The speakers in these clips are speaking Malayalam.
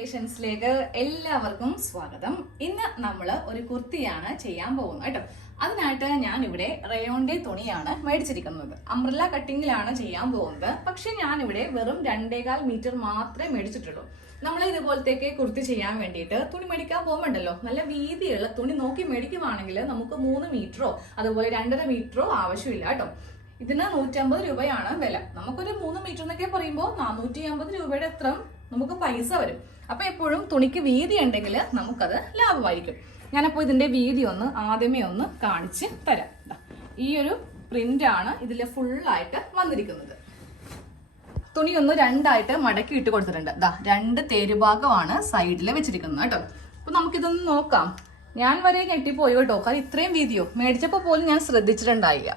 ക്രിയേഷൻസിലേക്ക് എല്ലാവർക്കും സ്വാഗതം. ഇന്ന് നമ്മൾ ഒരു കുർത്തിയാണ് ചെയ്യാൻ പോകുന്നത് കേട്ടോ. അതിനായിട്ട് ഞാൻ ഇവിടെ റയോണിന്റെ തുണിയാണ് മേടിച്ചിരിക്കുന്നത്. അംബ്രല്ല കട്ടിങ്ങിലാണ് ചെയ്യാൻ പോകുന്നത്. പക്ഷെ ഞാനിവിടെ വെറും 2.25 മീറ്റർ മാത്രമേ മേടിച്ചിട്ടുള്ളൂ. നമ്മൾ ഇതുപോലത്തേക്ക് കുർത്തി ചെയ്യാൻ വേണ്ടിയിട്ട് തുണി മേടിക്കാൻ പോകുമ്പോണ്ടല്ലോ, നല്ല വീതിയുള്ള തുണി നോക്കി മേടിക്കുവാണെങ്കിൽ നമുക്ക് 3 മീറ്ററോ അതുപോലെ 2.5 മീറ്ററോ ആവശ്യമില്ല കേട്ടോ. ഇതിന് 150 രൂപയാണ് വില. നമുക്കൊരു 3 മീറ്റർ എന്നൊക്കെ പറയുമ്പോൾ 450 രൂപയുടെ അത്ര നമുക്ക് പൈസ വരും. അപ്പൊ എപ്പോഴും തുണിക്ക് വീതി ഉണ്ടെങ്കിൽ നമുക്കത് ലാഭമായിരിക്കും. ഞാനപ്പോൾ ഇതിന്റെ വീതി ആദ്യമേ കാണിച്ച് തരാം. ഈ ഒരു പ്രിന്റ് ആണ് ഇതിൽ ഫുള്ളായിട്ട് വന്നിരിക്കുന്നത്. തുണി രണ്ടായിട്ട് മടക്കി ഇട്ട് കൊടുത്തിട്ടുണ്ട്. 2 തേരുഭാഗമാണ് സൈഡിൽ വെച്ചിരിക്കുന്നത് കേട്ടോ. അപ്പൊ നമുക്കിതൊന്ന് നോക്കാം. ഞാൻ വരെ ഞെട്ടിപ്പോയി കേട്ടോ. കാരണം ഇത്രയും വീതിയോ മേടിച്ചപ്പോൾ പോലും ഞാൻ ശ്രദ്ധിച്ചിട്ടുണ്ടായില്ല.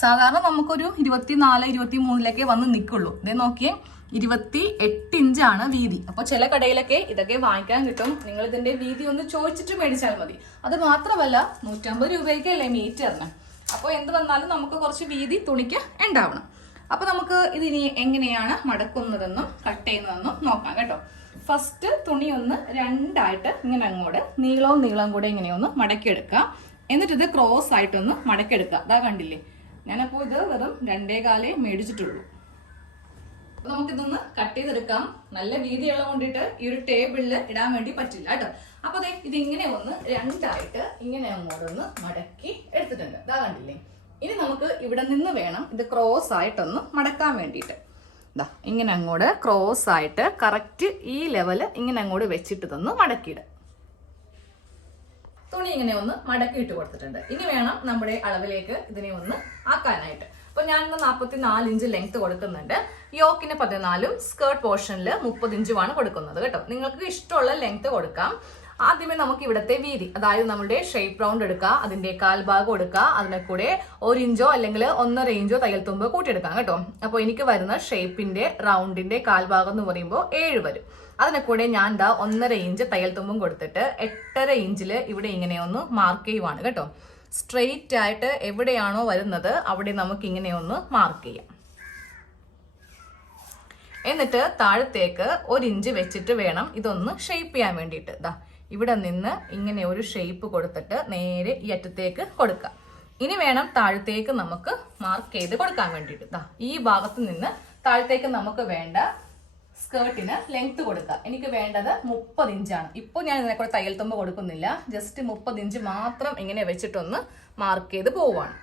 സാധാരണ നമുക്കൊരു 24-23 വന്ന് നിൽക്കുള്ളൂ. ഇതേ നോക്കിയേ, 28 ഇഞ്ചാണ് വീതി. അപ്പൊ ചില കടയിലൊക്കെ ഇതൊക്കെ വാങ്ങിക്കാൻ കിട്ടും. നിങ്ങൾ ഇതിന്റെ വീതി ചോദിച്ചിട്ട് മേടിച്ചാൽ മതി. അത് മാത്രമല്ല 150 രൂപയ്ക്കല്ലേ മീറ്ററിന്. അപ്പോൾ എന്ത് വന്നാലും നമുക്ക് കുറച്ച് വീതി തുണിക്ക് ഉണ്ടാവണം. അപ്പൊ നമുക്ക് ഇതിനി എങ്ങനെയാണ് മടക്കുന്നതെന്നും കട്ട് ചെയ്യുന്നതെന്നും നോക്കാം കേട്ടോ. ഫസ്റ്റ് തുണി രണ്ടായിട്ട് ഇങ്ങനെ അങ്ങോട്ട് നീളവും കൂടെ ഇങ്ങനെ മടക്കിയെടുക്കാം. എന്നിട്ട് ഇത് ക്രോസ് ആയിട്ടൊന്ന് മടക്കിയെടുക്കാം. അതാ കണ്ടില്ലേ, ഞാനപ്പോൾ ഇത് വെറും 2.25 മേടിച്ചിട്ടുള്ളൂ. നമുക്കിതൊന്ന് കട്ട് ചെയ്തെടുക്കാം. നല്ല വീതിയുള്ള കൊണ്ടിട്ട് ഈ ഒരു ടേബിളിൽ ഇടാൻ വേണ്ടി പറ്റില്ല കേട്ടോ. അപ്പൊ അതെ, ഇതിങ്ങനെ രണ്ടായിട്ട് ഇങ്ങനെ അങ്ങോട്ടൊന്ന് മടക്കി എടുത്തിട്ടുണ്ട്. ഇതാ കണ്ടില്ലേ. ഇനി നമുക്ക് ഇവിടെ നിന്ന് വേണം ഇത് ക്രോസ് ആയിട്ടൊന്ന് മടക്കാൻ വേണ്ടിയിട്ട്. ഇതാ ഇങ്ങനെ അങ്ങോട്ട് ക്രോസ് ആയിട്ട് കറക്റ്റ് ഈ ലെവല് ഇങ്ങനെ അങ്ങോട്ട് വെച്ചിട്ട് ഇതൊന്ന് മടക്കിയിടും. തുണി ഇങ്ങനെ മടക്കിയിട്ട് കൊടുത്തിട്ടുണ്ട്. ഇനി വേണം നമ്മുടെ അളവിലേക്ക് ഇതിനെ ആക്കാനായിട്ട്. അപ്പൊ ഞാനിന്ന് 44 ഇഞ്ച് ലെങ്ത് കൊടുക്കുന്നുണ്ട്. യോക്കിന് 14, സ്കേർട്ട് പോർഷനിൽ 30 ഇഞ്ചുമാണ് കൊടുക്കുന്നത് കേട്ടോ. നിങ്ങൾക്ക് ഇഷ്ടമുള്ള ലെങ്ത് കൊടുക്കാം. ആദ്യമേ നമുക്ക് ഇവിടത്തെ വീതി, അതായത് നമ്മുടെ ഷേപ്പ് റൗണ്ട് എടുക്കുക, അതിന്റെ കാൽഭാഗം എടുക്കുക, അതിനെ കൂടെ 1 ഇഞ്ചോ അല്ലെങ്കിൽ 1.5 ഇഞ്ചോ തയ്യൽ തുമ്പ് കൂട്ടിയെടുക്കാം കേട്ടോ. അപ്പൊ എനിക്ക് വരുന്ന ഷേപ്പിന്റെ റൗണ്ടിന്റെ കാൽഭാഗം എന്ന് പറയുമ്പോൾ 7 വരും. അതിനെ കൂടെ ഞാൻ 1.5 ഇഞ്ച് തയ്യൽ തുമ്പും കൊടുത്തിട്ട് 8.5 ഇഞ്ചില് ഇവിടെ ഇങ്ങനെ മാർക്ക് ചെയ്യുവാണ് കേട്ടോ. സ്ട്രെയിറ്റ് ആയിട്ട് എവിടെയാണോ വരുന്നത് അവിടെ നമുക്ക് ഇങ്ങനെ മാർക്ക് ചെയ്യാം. എന്നിട്ട് താഴത്തേക്ക് 1 ഇഞ്ച് വെച്ചിട്ട് വേണം ഇതൊന്ന് ഷേപ്പ് ചെയ്യാൻ വേണ്ടിയിട്ട്. ഇവിടെ നിന്ന് ഇങ്ങനെ ഒരു ഷേപ്പ് കൊടുത്തിട്ട് നേരെ ഈ അറ്റത്തേക്ക് കൊടുക്കാം. ഇനി വേണം താഴത്തേക്ക് നമുക്ക് മാർക്ക് ചെയ്ത് കൊടുക്കാൻ വേണ്ടിയിട്ട്. ഈ ഭാഗത്ത് നിന്ന് താഴത്തേക്ക് നമുക്ക് വേണ്ട സ്കേർട്ടിന് ലെങ്ത് കൊടുക്കാം. എനിക്ക് വേണ്ടത് 30 ഇഞ്ചാണ്. ഇപ്പോൾ ഞാൻ ഇതിനെക്കൂടെ തയ്യൽ തുമ്പ് കൊടുക്കുന്നില്ല. ജസ്റ്റ് 30 ഇഞ്ച് മാത്രം ഇങ്ങനെ വെച്ചിട്ടൊന്ന് മാർക്ക് ചെയ്ത് പോവാണ്.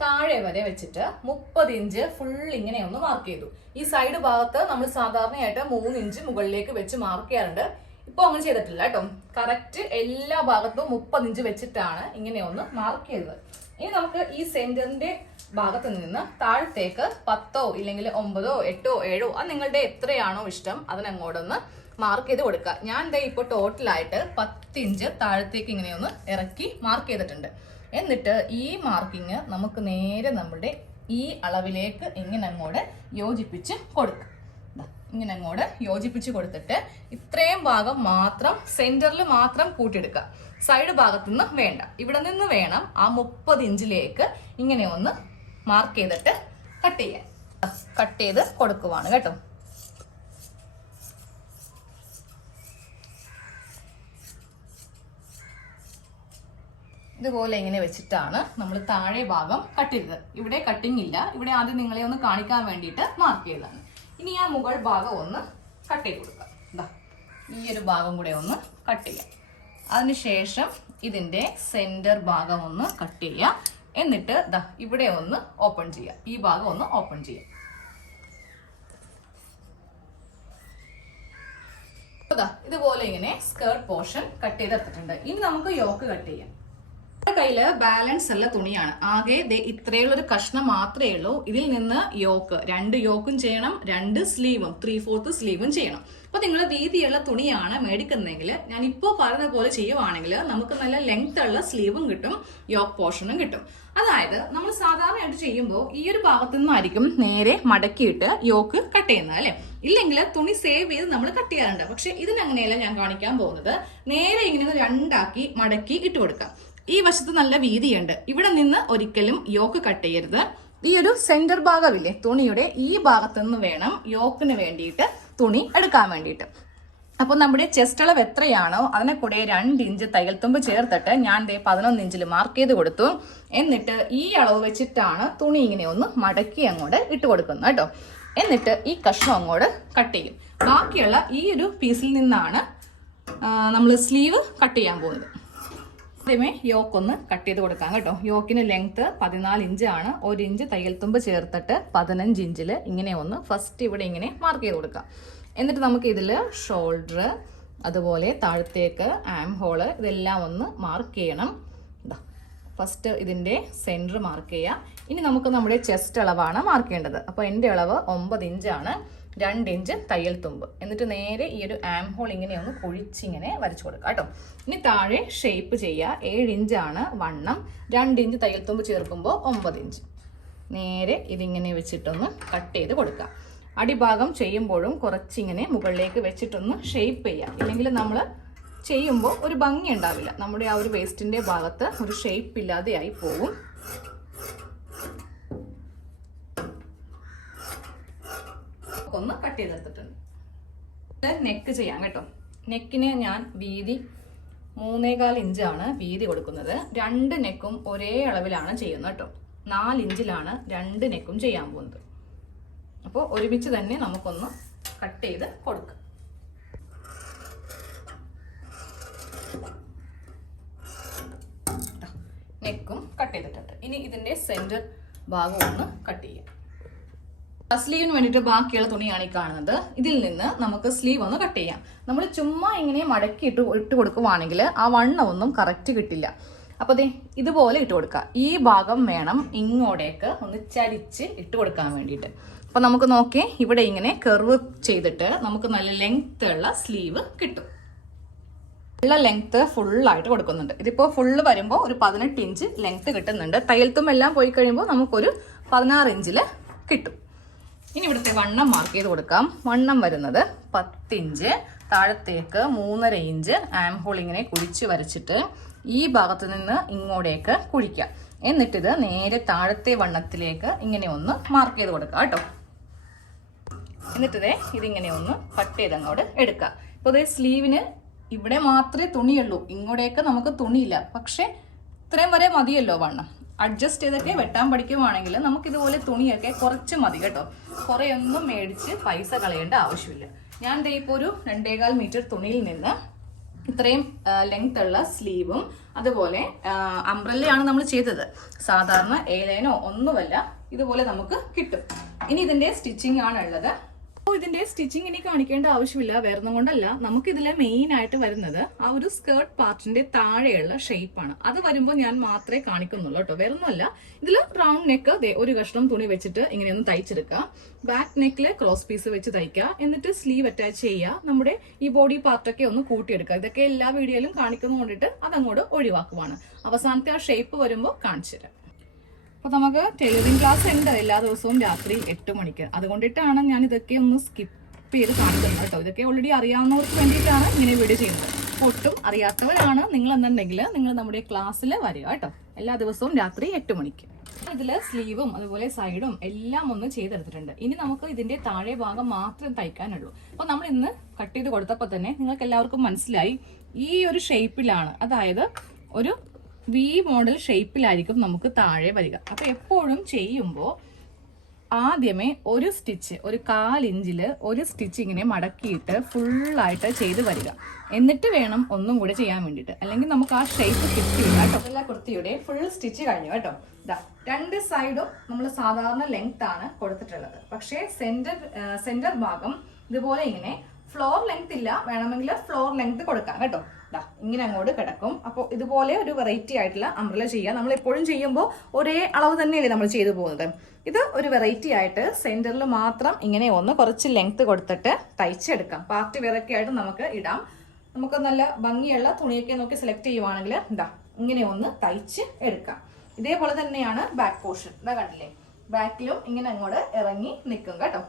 താഴെ വരെ വെച്ചിട്ട് 30 ഇഞ്ച് ഫുൾ ഇങ്ങനെ മാർക്ക് ചെയ്തു. ഈ സൈഡ് ഭാഗത്ത് നമ്മൾ സാധാരണയായിട്ട് 3 ഇഞ്ച് മുകളിലേക്ക് വെച്ച് മാർക്ക് ചെയ്യാറുണ്ട്. ഇപ്പൊ അങ്ങനെ ചെയ്തിട്ടില്ല കേട്ടോ. കറക്റ്റ് എല്ലാ ഭാഗത്തും 30 ഇഞ്ച് വെച്ചിട്ടാണ് ഇങ്ങനെ മാർക്ക് ചെയ്തത്. ഇനി നമുക്ക് ഈ സെന്ററിന്റെ ഭാഗത്ത് നിന്ന് താഴത്തേക്ക് 10ഓ ഇല്ലെങ്കിൽ 9ഓ 8ഓ 7ഓ അത് നിങ്ങളുടെ എത്രയാണോ ഇഷ്ടം അതിനങ്ങോട്ടൊന്ന് മാർക്ക് ചെയ്ത് കൊടുക്കുക. ഞാൻ ഇപ്പോൾ ടോട്ടലായിട്ട് 10 ഇഞ്ച് താഴത്തേക്ക് ഇങ്ങനെ ഇറക്കി മാർക്ക് ചെയ്തിട്ടുണ്ട്. എന്നിട്ട് ഈ മാർക്കിങ് നമുക്ക് നേരെ നമ്മുടെ ഈ അളവിലേക്ക് ഇങ്ങനെ അങ്ങോട്ട് യോജിപ്പിച്ച് കൊടുക്കുക. ഇങ്ങനെ അങ്ങോട്ട് യോജിപ്പിച്ച് കൊടുത്തിട്ട് ഇത്രയും ഭാഗം മാത്രം സെന്ററിൽ മാത്രം കൂട്ടിയെടുക്കുക. സൈഡ് ഭാഗത്തുനിന്ന് വേണ്ട. ഇവിടെ നിന്ന് വേണം ആ 30 ഇഞ്ചിലേക്ക് ഇങ്ങനെ മാർക്ക് ചെയ്തിട്ട് കട്ട് ചെയ്യാൻ. കട്ട് ചെയ്ത് കൊടുക്കുവാണ് കേട്ടോ. ഇതുപോലെ ഇങ്ങനെ വെച്ചിട്ടാണ് നമ്മൾ താഴെ ഭാഗം കട്ട് ചെയ്തത്. ഇവിടെ കട്ടിങ് ഇല്ല. ഇവിടെ ആദ്യം നിങ്ങളെ കാണിക്കാൻ വേണ്ടിയിട്ട് മാർക്ക് ചെയ്തതാണ്. ഇനി ആ മുകൾ ഭാഗം കട്ട് ചെയ്ത് കൊടുക്കാം. ഈ ഒരു ഭാഗം കൂടെ കട്ട് ചെയ്യാം. അതിനുശേഷം ഇതിന്റെ സെന്റർ ഭാഗം കട്ട് ചെയ്യാം. എന്നിട്ട് ഇവിടെ ഓപ്പൺ ചെയ്യാം. ഈ ഭാഗം ഓപ്പൺ ചെയ്യാം. ഇതുപോലെ ഇങ്ങനെ സ്കേർട്ട് പോർഷൻ കട്ട് ചെയ്തെടുത്തിട്ടുണ്ട്. ഇനി നമുക്ക് യോക്ക് കട്ട് ചെയ്യാം. കയ്യില് ബാലൻസ് ഉള്ള തുണിയാണ്. ആകെ ഇത്രയുള്ള ഒരു കഷ്ണം മാത്രമേ ഉള്ളൂ. ഇതിൽ നിന്ന് യോക്ക് 2 യോക്കും ചെയ്യണം, 2 സ്ലീവും 3/4 സ്ലീവും ചെയ്യണം. അപ്പൊ നിങ്ങൾ വീതിയുള്ള തുണിയാണ് മേടിക്കുന്നതെങ്കിൽ ഞാൻ ഇപ്പോൾ പറഞ്ഞ പോലെ ചെയ്യുവാണെങ്കിൽ നമുക്ക് നല്ല ലെങ്ത് ഉള്ള സ്ലീവും കിട്ടും, യോക്ക് പോർഷനും കിട്ടും. അതായത് നമ്മൾ സാധാരണയായിട്ട് ചെയ്യുമ്പോൾ ഈ ഒരു ഭാഗത്തു നിന്നായിരിക്കും നേരെ മടക്കിയിട്ട് യോക്ക് കട്ട് ചെയ്യുന്നത് അല്ലെ. ഇല്ലെങ്കിൽ തുണി സേവ് ചെയ്ത് നമ്മൾ കട്ട് ചെയ്യാറുണ്ട്. പക്ഷെ ഇതിനങ്ങനെയല്ല ഞാൻ കാണിക്കാൻ പോകുന്നത്. നേരെ ഇങ്ങനെ 2 മടക്കി ഇട്ട് കൊടുക്കാം. ഈ വശത്ത് നല്ല വീതിയുണ്ട്. ഇവിടെ നിന്ന് ഒരിക്കലും യോക്ക് കട്ട് ചെയ്യരുത്. ഈ ഒരു സെന്റർ ഭാഗമില്ലേ തുണിയുടെ ഈ ഭാഗത്തു നിന്ന് വേണം യോക്കിന് വേണ്ടിയിട്ട് തുണി എടുക്കാൻ വേണ്ടിയിട്ട്. അപ്പോൾ നമ്മുടെ ചെസ്റ്റ് അളവ് എത്രയാണോ അതിനെ കൂടെ 2 ഇഞ്ച് തയ്യൽ തുമ്പ് ചേർത്തിട്ട് ഞാൻ 11 ഇഞ്ചിൽ മാർക്ക് ചെയ്ത് കൊടുത്തു. എന്നിട്ട് ഈ അളവ് വെച്ചിട്ടാണ് തുണി ഇങ്ങനെ ഒന്ന് മടക്കി അങ്ങോട്ട് ഇട്ട് കൊടുക്കുന്നത് കേട്ടോ. എന്നിട്ട് ഈ കഷ്ണം അങ്ങോട്ട് കട്ട് ചെയ്യും. ബാക്കിയുള്ള ഈ ഒരു പീസിൽ നിന്നാണ് നമ്മൾ സ്ലീവ് കട്ട് ചെയ്യാൻ പോകുന്നത്. ആദ്യമേ യോക്ക് ഒന്ന് കട്ട് ചെയ്ത് കൊടുക്കാം കേട്ടോ. യോക്കിന് ലെങ്ത് 14 ഇഞ്ചാണ്. 1 ഇഞ്ച് തയ്യൽ തുമ്പ് ചേർത്തിട്ട് 15 ഇഞ്ചിൽ ഇങ്ങനെ ഒന്ന് ഫസ്റ്റ് ഇവിടെ ഇങ്ങനെ മാർക്ക് ചെയ്ത് കൊടുക്കാം. എന്നിട്ട് നമുക്ക് ഇതിൽ ഷോൾഡർ, അതുപോലെ താഴത്തേക്ക് ആം ഹോള് ഇതെല്ലാം ഒന്ന് മാർക്ക് ചെയ്യണം. ഇതാ ഫസ്റ്റ് ഇതിൻ്റെ സെൻറ്റർ മാർക്ക് ചെയ്യാം. ഇനി നമുക്ക് നമ്മുടെ ചെസ്റ്റ് അളവാണ് മാർക്ക് ചെയ്യേണ്ടത്. അപ്പോൾ എൻ്റെ അളവ് 9 ഇഞ്ചാണ്. 2 ഇഞ്ച് തയ്യൽ തുമ്പ്. എന്നിട്ട് നേരെ ഈ ഒരു ആം ഹോൾ ഇങ്ങനെ ഒന്ന് കുഴിച്ചിങ്ങനെ വരച്ചു കൊടുക്കാം കേട്ടോ. ഇനി താഴെ ഷേപ്പ് ചെയ്യുക. 7 ഇഞ്ചാണ് വണ്ണം. 2 ഇഞ്ച് തയ്യൽ തുമ്പ് ചേർക്കുമ്പോൾ 9 ഇഞ്ച്. നേരെ ഇതിങ്ങനെ വെച്ചിട്ടൊന്ന് കട്ട് ചെയ്ത് കൊടുക്കാം. അടിഭാഗം ചെയ്യുമ്പോഴും കുറച്ചിങ്ങനെ മുകളിലേക്ക് വെച്ചിട്ടൊന്ന് ഷേപ്പ് ചെയ്യാം. ഇല്ലെങ്കിൽ നമ്മൾ ചെയ്യുമ്പോൾ ഒരു ഭംഗി ഉണ്ടാവില്ല. നമ്മുടെ ആ ഒരു വേസ്റ്റിൻ്റെ ഭാഗത്ത് ഒരു ഷേപ്പ് ഇല്ലാതെയായി പോകും. ഒന്ന് കട്ട് ചെയ്തെടുത്തിട്ടുണ്ട്. നെക്ക് ചെയ്യാം കേട്ടോ. നെക്കിന് ഞാൻ വീതി 3.25 ഇഞ്ചാണ് വീതി കൊടുക്കുന്നത്. 2 നെക്കും ഒരേ അളവിലാണ് ചെയ്യുന്നത് കേട്ടോ. 4 ഇഞ്ചിലാണ് 2 നെക്കും ചെയ്യാൻ പോകുന്നത്. അപ്പോൾ ഒരുമിച്ച് തന്നെ നമുക്കൊന്ന് കട്ട് ചെയ്ത് കൊടുക്കാം. നെക്കും കട്ട് ചെയ്തിട്ടുണ്ട്. ഇനി ഇതിൻ്റെ സെൻറ്റർ ഭാഗം ഒന്ന് കട്ട് ചെയ്യാം. സ്ലീവിന് വേണ്ടിയിട്ട് ബാക്കിയുള്ള തുണിയാണ് ഈ കാണുന്നത്. ഇതിൽ നിന്ന് നമുക്ക് സ്ലീവ് ഒന്ന് കട്ട് ചെയ്യാം. നമ്മൾ ചുമ്മാ ഇങ്ങനെ മടക്കി ഇട്ട് കൊടുക്കുവാണെങ്കിൽ ആ വണ്ണമൊന്നും കറക്റ്റ് കിട്ടില്ല. അപ്പോൾ ദേ ഇതുപോലെ ഇട്ട് കൊടുക്കുക. ഈ ഭാഗം വേണം ഇങ്ങോട്ടേക്ക് ഒന്ന് ചരിച്ച് ഇട്ട് കൊടുക്കാൻ വേണ്ടിയിട്ട്. അപ്പോൾ നമുക്ക് നോക്കി ഇവിടെ ഇങ്ങനെ കർവ് ചെയ്തിട്ട് നമുക്ക് നല്ല ലെങ്ത് ഉള്ള സ്ലീവ് കിട്ടും. ഉള്ള ലെങ്ത് ഫുള്ളായിട്ട് കൊടുക്കുന്നുണ്ട്. ഇതിപ്പോൾ ഫുള്ള് വരുമ്പോൾ ഒരു 18 ഇഞ്ച് ലെങ്ത് കിട്ടുന്നുണ്ട്. തയ്യൽത്തും എല്ലാം പോയി കഴിയുമ്പോൾ നമുക്കൊരു 16 ഇഞ്ചിൽ കിട്ടും. ഇനി ഇവിടുത്തെ വണ്ണം മാർക്ക് ചെയ്ത് കൊടുക്കാം. വണ്ണം വരുന്നത് 10 ഇഞ്ച്. താഴത്തേക്ക് 3.5 ഇഞ്ച് ആം ഹോൾ ഇങ്ങനെ കുഴിച്ച് വരച്ചിട്ട് ഈ ഭാഗത്ത് നിന്ന് ഇങ്ങോട്ടേക്ക് കുഴിക്കാം. എന്നിട്ടിത് നേരെ താഴത്തെ വണ്ണത്തിലേക്ക് ഇങ്ങനെ ഒന്ന് മാർക്ക് ചെയ്ത് കൊടുക്കാം കേട്ടോ. എന്നിട്ടിതേ ഇതിങ്ങനെ ഒന്ന് കട്ട് ചെയ്ത് അങ്ങോട്ട് എടുക്കാം. ഇപ്പോൾ ഇതേ സ്ലീവിന് ഇവിടെ മാത്രമേ തുണിയുള്ളൂ, ഇങ്ങോട്ടേക്ക് നമുക്ക് തുണിയില്ല. പക്ഷെ ഇത്രയും വരെ മതിയല്ലോ വണ്ണം. അഡ്ജസ്റ്റ് ചെയ്തൊക്കെ വെട്ടാൻ പഠിക്കുവാണെങ്കിൽ നമുക്കിതുപോലെ തുണിയൊക്കെ കുറച്ച് മതി കേട്ടോ. കുറേ ഒന്നും മേടിച്ച് പൈസ കളയേണ്ട ആവശ്യമില്ല. ഞാൻ ദേ ഇപ്പോൾ ഒരു 2.25 മീറ്റർ തുണിയിൽ നിന്ന് ഇത്രയും ലെങ്ത് ഉള്ള സ്ലീവും അതുപോലെ അംബ്രല്ലയാണ് നമ്മൾ ചെയ്തത്. സാധാരണ ഏലൈനോ ഒന്നുമല്ല, ഇതുപോലെ നമുക്ക് കിട്ടും. ഇനി ഇതിൻ്റെ സ്റ്റിച്ചിങ് ആണ് ഉള്ളത്. അപ്പോൾ ഇതിന്റെ സ്റ്റിച്ചിങ് ഇനി കാണിക്കേണ്ട ആവശ്യമില്ല, വേറൊന്നും കൊണ്ടല്ല. നമുക്കിതിൽ മെയിൻ ആയിട്ട് വരുന്നത് ആ ഒരു സ്കേർട്ട് പാർട്ടിന്റെ താഴെയുള്ള ഷേപ്പാണ്. അത് വരുമ്പോൾ ഞാൻ മാത്രമേ കാണിക്കുന്നുള്ളൂ കേട്ടോ, വേറൊന്നുമല്ല. ഇതിൽ റൗണ്ട് നെക്ക് ഒരു കഷ്ണം തുണി വെച്ചിട്ട് ഇങ്ങനെയൊന്ന് തയ്ച്ചെടുക്കുക. ബാക്ക് നെക്കിൽ ക്രോസ് പീസ് വെച്ച് തയ്ക്കുക. എന്നിട്ട് സ്ലീവ് അറ്റാച്ച് ചെയ്യുക. നമ്മുടെ ഈ ബോഡി പാർട്ടൊക്കെ ഒന്ന് കൂട്ടിയെടുക്കുക. ഇതൊക്കെ എല്ലാ വീഡിയോയിലും കാണിക്കുന്നത് കൊണ്ടിട്ട് അതങ്ങോട്ട് ഒഴിവാക്കുവാണ്. അവസാനത്തെ ആ ഷേപ്പ് വരുമ്പോൾ കാണിച്ചു തരാം. അപ്പോൾ നമുക്ക് ടൈലറിംഗ് ക്ലാസ് ഉണ്ട് എല്ലാ ദിവസവും രാത്രി 8 മണിക്ക്. അതുകൊണ്ടിട്ടാണ് ഞാൻ ഇതൊക്കെ ഒന്ന് സ്കിപ്പ് ചെയ്ത് കാണിക്കുന്നത് കേട്ടോ. ഇതൊക്കെ ഓൾറെഡി അറിയാവുന്നവർക്ക് വേണ്ടിയിട്ടാണ് ഇങ്ങനെ വീഡിയോ ചെയ്യുന്നത്. ഒട്ടും അറിയാത്തവരാണ് നിങ്ങൾ എന്നുണ്ടെങ്കിൽ നിങ്ങൾ നമ്മുടെ ക്ലാസ്സിൽ വരിക കേട്ടോ, എല്ലാ ദിവസവും രാത്രി 8 മണിക്ക്. ഇതിൽ സ്ലീവും അതുപോലെ സൈഡും എല്ലാം ഒന്ന് ചെയ്തെടുത്തിട്ടുണ്ട്. ഇനി നമുക്ക് ഇതിന്റെ താഴെ ഭാഗം മാത്രം തയ്ക്കാനുള്ളൂ. അപ്പോൾ നമ്മൾ ഇന്ന് കട്ട് ചെയ്ത് കൊടുത്തപ്പോൾ തന്നെ നിങ്ങൾക്ക് എല്ലാവർക്കും മനസ്സിലായി ഈ ഒരു ഷേപ്പിലാണ്, അതായത് ഒരു വി മോഡൽ ഷേപ്പിലായിരിക്കും നമുക്ക് താഴെ വരിക. അപ്പോൾ എപ്പോഴും ചെയ്യുമ്പോൾ ആദ്യമേ ഒരു സ്റ്റിച്ച്, ഒരു 1/4 ഇഞ്ചിൽ ഒരു സ്റ്റിച്ച് ഇങ്ങനെ മടക്കിയിട്ട് ഫുള്ളായിട്ട് ചെയ്ത് വരിക. എന്നിട്ട് വേണം ഒന്നും കൂടെ ചെയ്യാൻ വേണ്ടിയിട്ട്, അല്ലെങ്കിൽ നമുക്ക് ആ ഷേപ്പ് കിട്ടില്ല കേട്ടോ. എല്ലാ കുർത്തിയുടെ ഫുൾ സ്റ്റിച്ച് കഴിഞ്ഞു കേട്ടോ. ഇതാ 2 സൈഡും നമ്മൾ സാധാരണ ലെങ്ത് ആണ് കൊടുത്തിട്ടുള്ളത്. പക്ഷേ സെന്റർ ഭാഗം ഇതുപോലെ ഇങ്ങനെ ഫ്ലോർ ലെങ്ത് ഇല്ല, വേണമെങ്കിൽ ഫ്ലോർ ലെങ്ത് കൊടുക്കാം കേട്ടോ. ഇങ്ങനെ അങ്ങോട്ട് കിടക്കും. അപ്പോൾ ഇതുപോലെ ഒരു വെറൈറ്റി ആയിട്ടുള്ള അംബ്രല ചെയ്യാം. നമ്മൾ എപ്പോഴും ചെയ്യുമ്പോൾ ഒരേ അളവ് തന്നെയല്ലേ നമ്മൾ ചെയ്തു പോകുന്നത്. ഇത് ഒരു വെറൈറ്റി ആയിട്ട് സെന്ററിൽ മാത്രം ഇങ്ങനെ ഒന്ന് കുറച്ച് ലെങ്ത് കൊടുത്തിട്ട് തയ്ച്ചെടുക്കാം. പാർട്ടി വെറൊക്കെ ആയിട്ട് നമുക്ക് ഇടാം. നമുക്ക് നല്ല ഭംഗിയുള്ള തുണിയൊക്കെ നോക്കി സെലക്ട് ചെയ്യുവാണെങ്കിൽ ഇതാ ഇങ്ങനെ ഒന്ന് തയ്ച്ച് എടുക്കാം. ഇതേപോലെ തന്നെയാണ് ബാക്ക് പോർഷൻ. ഇതാ കണ്ടില്ലേ, ബാക്കിലും ഇങ്ങനെ അങ്ങോട്ട് ഇറങ്ങി നിൽക്കും കേട്ടോ.